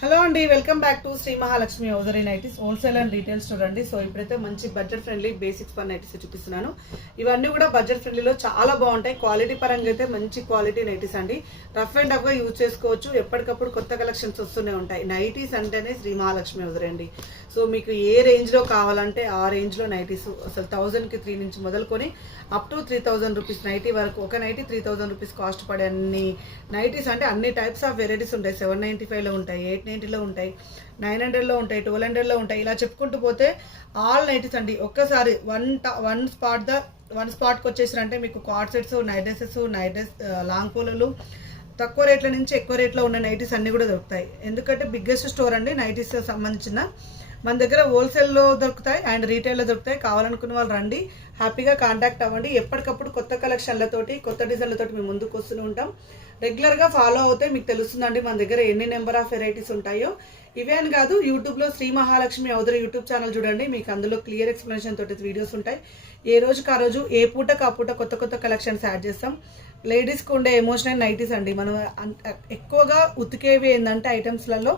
Hello అండి, welcome back to Shri Mahalakshmi hosiery nighties wholesale and retail store అండి. So ఇప్పుడైతే మంచి budget friendly basics per nighties చూపిస్తున్నాను. ఇవన్నీ కూడా బడ్జెట్ ఫ్రెండ్లీలో చాలా బాగుంటాయి. క్వాలిటీ పరంగా అయితే మంచి క్వాలిటీ నైటీస్ అండి. రఫ్ అండ్ టఫ్గా యూజ్ చేసుకోవచ్చు. ఎప్పటికప్పుడు కొత్త కలెక్షన్స్ వస్తూనే ఉంటాయి. నైటీస్ అంటేనే శ్రీ మహాలక్ష్మి హౌజరీ అండి. సో మీకు ఏ రేంజ్లో కావాలంటే ఆ రేంజ్లో నైటీస్ అసలు 1000కి 3 నుంచి మొదలుకొని అప్ టు 3000 రూపీస్ నైటీ వరకు, ఒక నైటీ 3000 రూపీస్ కాస్ట్ పడే అన్ని నైటీస్ అంటే అన్ని టైప్స్ ఆఫ్ వెరైటీస్ ఉంటాయి. 795లో ఉంటాయి, 890లో ఉంటాయి, 900లో ఉంటాయి, 1200లో ఉంటాయి. ఇలా చెప్పుకుంటూ పోతే ఆల్ నైటీస్ అండి. ఒక్కసారి వన్ స్పాట్కి వచ్చేసారంటే మీకు card sets, night dress, long పోలలు తక్కువ రేట్ల నుంచి ఎక్కువ రేట్లో ఉన్న నైటీస్ అన్నీ కూడా దొరుకుతాయి. ఎందుకంటే బిగ్గెస్ట్ స్టోర్ అండి నైటీస్ సంబంధించిన. మన దగ్గర హోల్సేల్లో దొరుకుతాయి అండ్ రీటైల్లో దొరుకుతాయి. కావాలనుకున్న వాళ్ళు రండి, హ్యాపీగా కాంటాక్ట్ అవ్వండి. ఎప్పటికప్పుడు కొత్త కలెక్షన్లతోటి, కొత్త డిజైన్లతోటి మేము ముందుకు వస్తూనే ఉంటాం. రెగ్యులర్గా ఫాలో అవుతే మీకు తెలుస్తుందండి మన దగ్గర ఎన్ని నెంబర్ ఆఫ్ వెరైటీస్ ఉంటాయో. ఇవే అని కాదు, యూట్యూబ్లో Shri Mahalakshmi hosiery YouTube channel చూడండి. మీకు అందులో క్లియర్ ఎక్స్ప్లెనేషన్ తోటి వీడియోస్ ఉంటాయి. ఏ రోజుకి ఆ రోజు, ఏ పూటకు ఆ పూట కొత్త కొత్త కలెక్షన్స్ యాడ్ చేస్తాం. లేడీస్కి ఉండే ఎమోషనల్ నైటీస్ అండి. మనం ఎక్కువగా ఉతికేవి ఏంటంటే ఐటమ్స్లలో,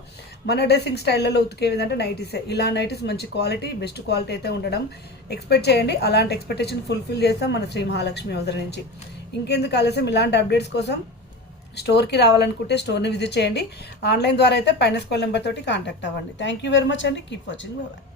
మన డ్రెస్సింగ్ స్టైల్లో ఉతికేవి ఏంటంటే నైటీసే. ఇలా నైటీస్ మంచి క్వాలిటీ, బెస్ట్ క్వాలిటీ అయితే ఉండడం ఎక్స్పెక్ట్ చేయండి. అలాంటి ఎక్స్పెక్టేషన్ ఫుల్ఫిల్ చేస్తాం మన శ్రీ మహాలక్ష్మి హౌజరీ నుంచి. ఇంకెందుకు ఆలస్యం, ఇలాంటి అప్డేట్స్ కోసం స్టోర్కి రావాలనుకుంటే స్టోర్ని విజిట్ చేయండి. ఆన్లైన్ ద్వారా అయితే పైన స్కాల్ నెంబర్ తోటి కాంటాక్ట్ అవ్వండి. థ్యాంక్ యూ వెరీ మచ్ అండి. Keep watching. బాయ్.